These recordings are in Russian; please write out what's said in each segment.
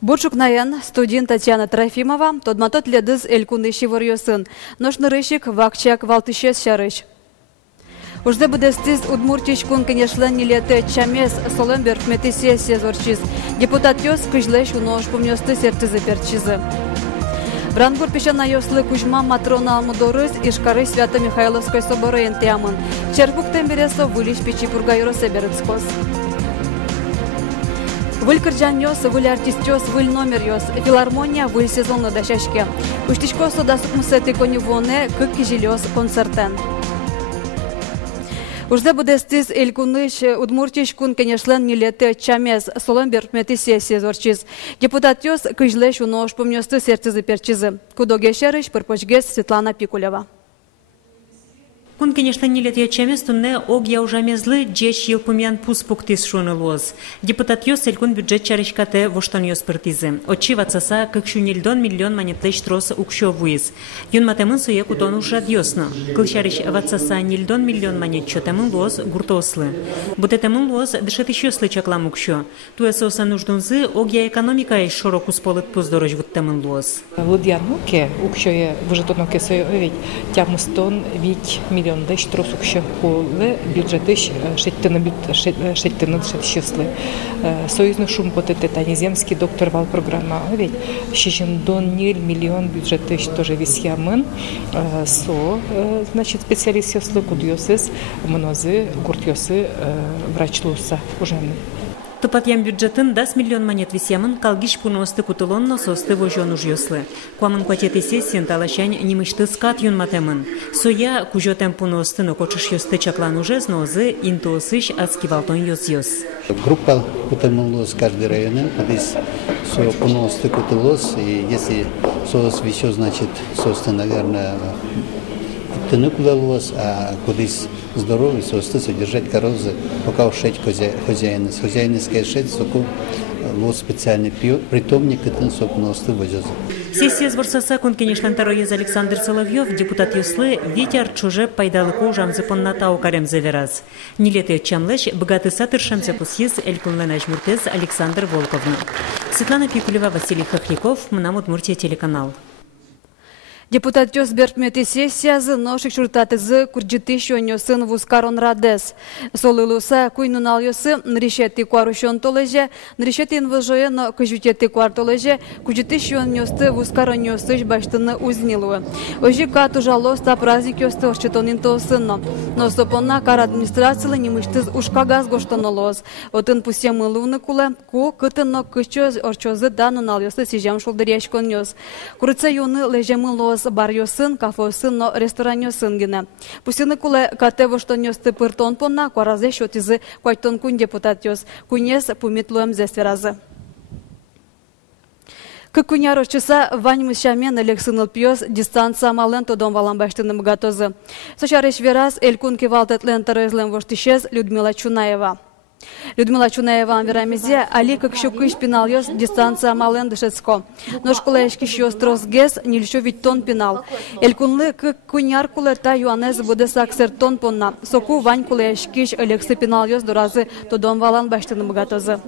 Бурчукнаен студент Татьяна Трофимова тодматот ледыз элькунды шиворьосын, ношны рыщик вакчак валтышес шарыш. Ужде будестиз удмуртич кун конечно не лете чамес солембер метисия сезорчиз. Депутат йос кыжлеш унош помнёсты сердце заперчизы. Брангур пешана йослы Кузьма Матрона Алмудорыз Ишкары Свято-Михайловской соборы энтиамын. Черпук тембересо вылиш печи пургайро соберыцкос. Выль кырджан-йос, выль артист-йос, выль номер-йос, филармония, выль сезонно дашашке. Уштичкосо дасукмысы тыконевоне, кык кижелёс концертен. Ужде будестиз элькуныш удмуртич кун кенешлен нилете чамез соломбер метисия сезорчиз. Депутат йос кыжлеш унош помнёсты сердце заперчизы. Кудогешерыш пырпочгес Светлана Пикулева. Кун, конечно, не лет я чаместунне, ог я уже мезлы, джеч ел пумян пус пуктис шунылоз. Депутат йос элькун бюджет чарышкате воштон йос пыртизы. Отчи вацаса, как шунильдон миллион манетлеш трос укшо вуиз. Юн матемын суе кутон уж радьосно. Клышарыш вацаса нильдон миллион манет чотамын лоз гуртослы. Бутетамын лоз дышет еще слычаклам укшо. Туя соса нуждунзы, ог я экономика и широку сполыт пуздорож вуттамын лоз. Лудьянуке укшо я выжатоноке сой овить тямустон вить миллион деш тросукше холле бюджетыш шеттины шестьёслы. Союзный шум потете танеземский доктор вал программа ведь шишендон ниль миллион бюджетыш тоже висьямын со значит специалист ёслы кудьёсыз мнозы гуртьёсы врачлуса уже. Тупатьям бюджетын 10 миллион монет висямын калгиш пуносты кутылонно состы вожон уж ёслы. Куамын кватеты сессиен талашань немышты скат юн матемын. Соя кужотем пуносты но кочыш ёсты чаклан уже знозы интуосыш аскивалтон ёс. Группа кутылос каждый район, подис со пуносты кутылос, и если сос висё, значит состы, наверное, тыныкулалос, а кудис здоровый состы содержать корозы, пока ушеть хозяины. Хозяины скажет, соку вот специальный притомник, это сопности возят. Сессия сворсаса кун, конечно, тароез Александр Соловьев, депутат Юслы, ветер чуже пайдалыку жамзыпон натау карем завераз. Не летает чамлеш, богатый сатыр шамзапусьез элькунлена жмуртез Александр Волковна. Светлана Пикулева, Василий Хохляков, Мнамут Муртия, телеканал. Депутат йос бертмети сессиязы ношик чуртатызы курджиты шоньосын вускарон радес. Солылуса куйнунал йосы нришети куарушон толеже, нришети инвожое но кожутети куар толеже, курджиты шоньосты вускарон йосыш баштыны узнилуы. Ожи кату жалоста праздник йосты орчетонин толсынно. Но сопонна кар администрациялы немыштыз ушкагаз гоштонолоз. Отын пусемы луны куле, ку кытынно кычоз орчозы данунал йосы сижам шулдыряшкон йос. Курыца юны лежемы лоз барьосын, кафосын, но рестораньосын гіне. Пусины куле катево что нёсты пыртон понна, куаразе шотизы куайтон кун депутат йос. Кунес пумитлуем зесверазы. Как куняро часа ваньмы шамен элексыныл пьёс дистанция мален тодом валамбаштыным гатозы. Сочареш вераз элькун кивалтет лентерезлен воштишез Людмила Чунаева. Людмила Чунаева анверамезе али как щукыш пинал йос дистанция мален дышецко. Но школаешки щёс тросгес нильшо ведь тон пинал. Элькунлы как куняр кулета юанез буде саксер тон понна. Соку вань кулаешкиш элексы пинал йос доразы тодом валан баштыным гатозы.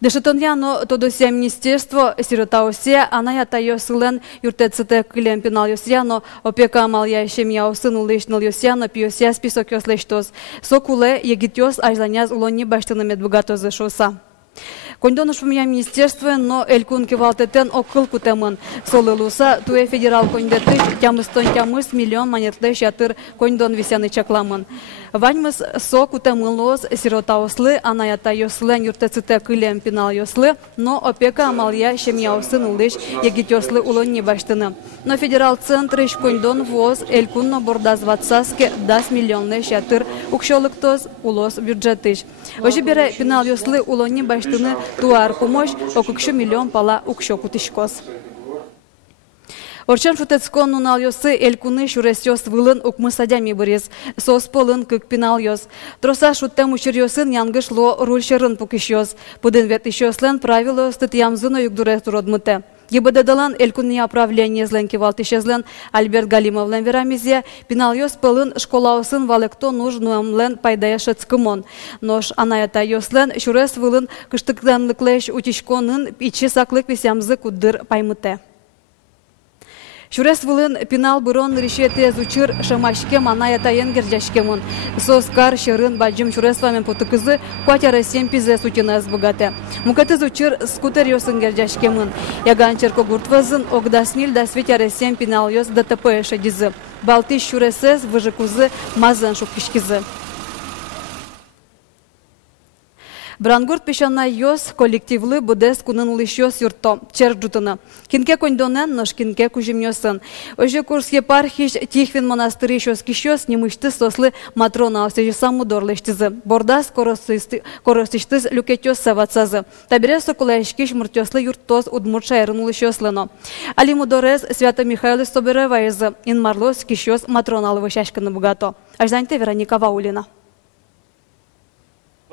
Дешетоньяно тодося министерство сиротаосе, анаята йосылен юртецете килем пинал йосяно, опека малия шемья осынул лишнил йосяно, пиося список йослештоз. Сокуле егитьос ажланяз улонни баштыны медбугатозы шоса. Кондоныш помня министерство, но элькун кивалтетен окыл кутемын. Солылуса туе федерал кондетыш тямыстон тямыс миллион монетлеш ятыр кондон висяны чакламын. Ваньмыс со кутемын лоз сиротаослы, анаята йослен юртеците килем пинал йослы, но опека амалия шемья осын улыш егитёслы улонни баштыны. Но федерал центрыш кондон воз элькунно бордаз ватсаске 10 миллионлеш ятыр укшолыктоз улос бюджетыш. Ожи бере пинал йослы улонни баштыны туар помощь окукшу миллион пала укшо кутышкос. Орчан шутецкон нунал йосы элькуны шуресёс вылын укмысадями бырез, сос полын кык пинал йос. Троса шуттем учерёсын янгыш ло рульшерын пукишёс. Пудын вет ищёслен правило статьямзыно югдурес уродмыте. ЕБДДлан элькунни управление злен кивалтишезлен Альберт Галимовлен верамизе пинал йос пылын школаусын валекто нужнуамлен пайдаяшецкымон. Нош анаята йослен шурес вылын кыштыктанлыклеш утишконын ичи саклык висямзы куддыр паймыте. Шурес вылын пинал бұрон решете зучыр шамашкем анаята енгерджашкемон. Соскар шырын баджим шуресвамен потыкызы куатяра семпизе сутинез богате. Мукаты зучыр скутер йосынгерджашкемон. Яганчерко гуртвазын огдаснил да светяра сем пинал йос ДТП шадизы. Балтиш шуресез выжикузы мазан шукишкизы. Брангурт пешана йос коллективлы будес кунын улышёс юрто, черджутыны. Кинке кондонен, нож кинке кужимёсын. Ожи Курс епархиш Тихвин монастыры шёс кишёс немышты сослы матрона осежи саму дорлештизы. Бордас коростиштыз люкетёс савацазы. Таберес окулаешкиш муртёслы юртоз удмурша эрын улышёслыно. Алимудорез Свято Михайлы Соберевайзы. Инмарлос кишёс матроналывы шашканы бугато. Ажданьте Вероника Ваулина.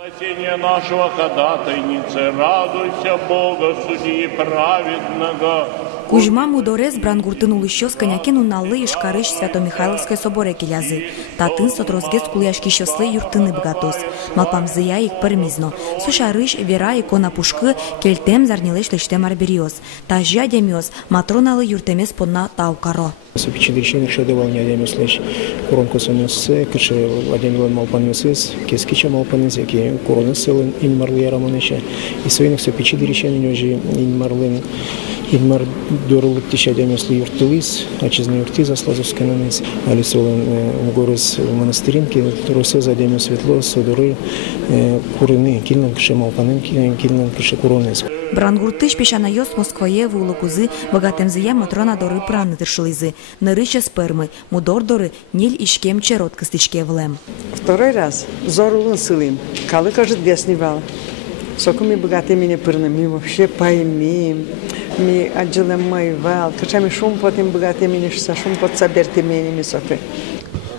Спасение нашего ходатайницы, радуйся, Бога, судьи праведного. Кужма мудорез брангуртын улышёс конякин уналлы ишкарыш Свято-Михайловской соборе келязы. Татын сотрозгез куляшки шослы юртыны бгатос. Малпамзыя ик пармизно. Сушарыш вера икона пушкы кельтем зарнилеш лештем арбериоз. Тажя демёз матроналы юртемес подна таукаро. Сопичидыршин шедевалня демёслеш коронкосонысы, кышы владемилан малпанмесыз, кескича малпанез, яки коронысылын инмарлы яраманеше. И своиных сопичидыршин нёжи инмарлын Инмар дорулык тишадемесли юртылыс, ачизны юрты заслазускананыз. Алисолын угорыз монастыринки, турусы задемю светло, содоры курыны, килнан кышы малпанын, килнан кышы куроныз. Брангуртыш пешана йос Москвае вулукузы, богатемзыя матрона доры праны тыршылызы, нырыша спермы, мудор доры, ниль ишкем черот кыстычке влем. Второй раз зорулын сылым, калы кажет беснивал. Сокуми богатыми не пырными, вообще пойми. Ми отжилем мой вал, качами шум потом богатыми не шум под собертыми не софы.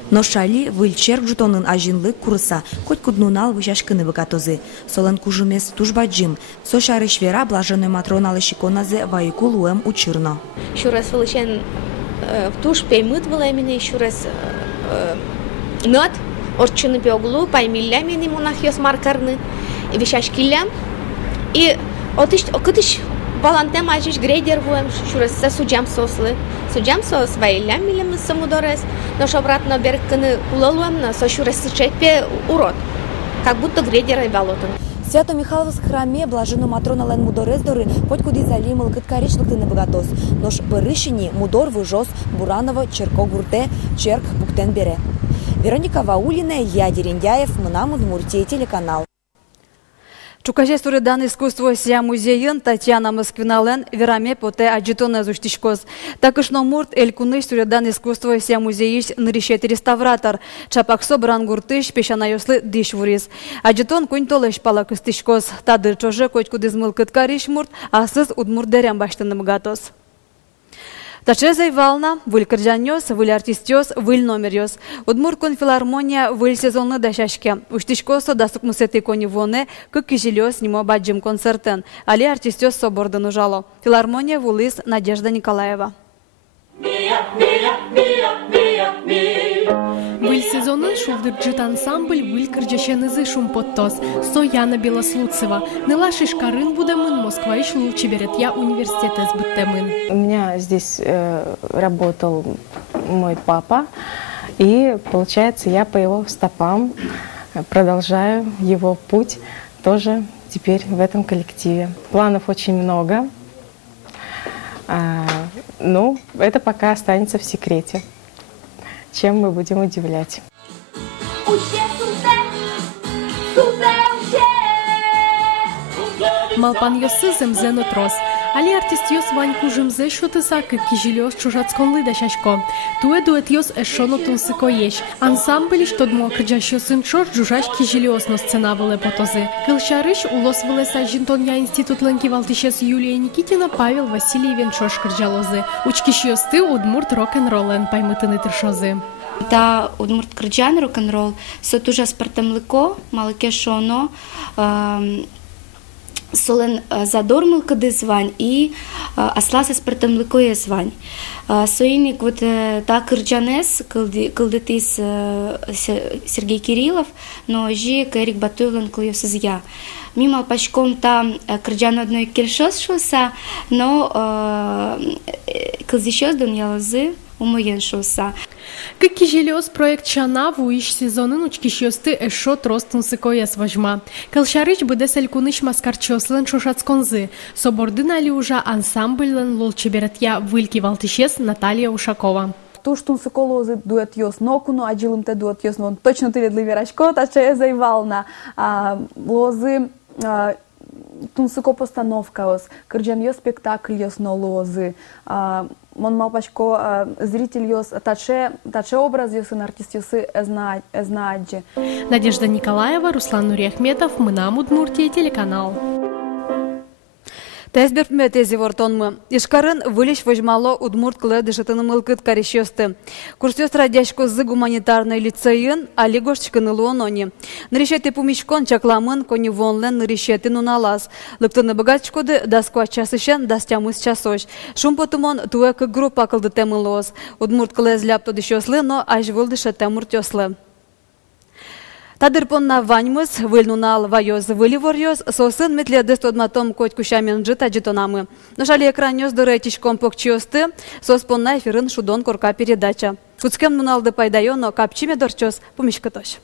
Но шали выльчер жутонын ажинлы курса, хоть куднунал вышашкыны богатозы. Солен кужумес тужбаджим, сошарыш вера блаженной матроналы шиконазе вайкулуем учирно. Шурас вылычен в туш пеймыт вылемины, шурас нот, орчыны пеоглу, паймиллямини монахиос маркарны, и вышашкилям, и окытыш Балантем ажиш грейдер вуем, шуресса судьям сослы. Судьям сос вайлям милем самудорес, но обратно берканы улалуем на со шурессы чепе урод. Как будто грейдер и балотон. Свято-Михайловск храме блаженно матрона лен мудорез доры, хоть куди залимал кыткарич лыктыны богатос. Нож бырышини мудор выжос Буранова черко гурте черк буктен бере. Вероника Ваулина, я Дерендяев, Мнам Удмуртия, телеканал. Чукаже суредан искусство сия музейын Татьяна Москвинален вераме поте аджитона зуштишкоз. Такышно мурт элькуныш суредан искусство сия музейиш ныришет реставратор. Чапаксо брангуртыш пешана йослы диш вуриз. Аджитон кунь толеш пала кыстишкоз. Тадыр чоже коть кудызмыл кыткариш мурт, а сыз удмурдерям баштыным гатос. Тачезай вална, выль кырджанёс, выль артистёс, выль номерёс. Удмуркун филармония выль сезонны дашашке. Уштишкосо дасук мусеты кони воне, кык кижелёс нимо баджим концертен. Али артистёс собордан ужало. Филармония вулыс Надежда Николаева. Выль сезонын шулдырджит ансамбль выль кырджашенызы шумпоттос. Сояна Белослуцева. Ныла шишкарын будемын Москва и шлу чеберетья университета сбыттемын. У меня здесь работал мой папа. И получается я по его стопам продолжаю его путь тоже теперь в этом коллективе. Планов очень много. Ну, это пока останется в секрете. Чем мы будем удивлять. Малпан йосы земзено трос. Али артист йос Ваньку жимзе шотыса, как кижелёс чужацконлы да шашко. Туэ дуэт йос эшоно тунсыко еш. Ансамбль, что дмо крджащё сын чор, жужаш кижелёс но сцена выле потозы. Кылшарыш улос выле сажинтон я институт ланки валтышес Юлия Никитина, Павел Васильевен чош крджалозы. Учкищёсты удмурт рок-н-роллен паймытыны тыршозы. Та удмурт крджан рок-н-ролл, со тужа спартамлыко, малыке шоно, солен задормыл кады звань и асласа спартамлыко звань. Соиник вот та крджанес, кылдытис Сергей Кириллов, но жи Эрик Батуйлан клюсызя. Мимо пачком там крджан одной кельшосшуса, но кылзищёс дуньялозы умоеншуса. Как кижелёс проект чана вуиш сезонын учкищёсты эшот ростун сыкояс важма. Кылшарыч быдесель куныш маскарчёслен шошацконзы. Собордын али уже ансамбльлен лолчеберетья выльки валтышес Наталья Ушакова. Туштун сыколозы дуэт ёс нокуну, аджилым те дуэт ёс, но точно ты ведли верачко, таче заивална. Лозы тунсыко постановка ос, кырджан ёс спектакль ёс но лозы. Мон малпачко зритель ёс таче образ ёсын артист ёсы эзнаадже. Надежда Николаева, Руслан Нуриахметов, Мынам Удмуртия, телеканал. Тәсберпме тези вортонмы. Ишкарын вылеш вожмало удмурт кле дышатыны мылкыт карещёсты. Курсёс радяшко зы гуманитарный лицейын, али гошчкыны луонони. Нарешеты пумишкон чакламын кони вонлен нарешеты нуналаз. Лыктыны богачкоды дасква часышен дастямыз часош. Шумпотымон туэк группа кылды темылоз. Удмурт кле зляпто дышёслы, но аж вылдыша темур тёслы. Тадырпонна ваньмыз, выльнунал вайоз выливорьоз, сосын метле дыстодматом коть кушамен жита житонамы. Нажали экранёз дыретичком покчёсты, соспонна эфирын шудон корка передача. Куцкем нуналды пайдайоно капчиме дорчёс помишкатош.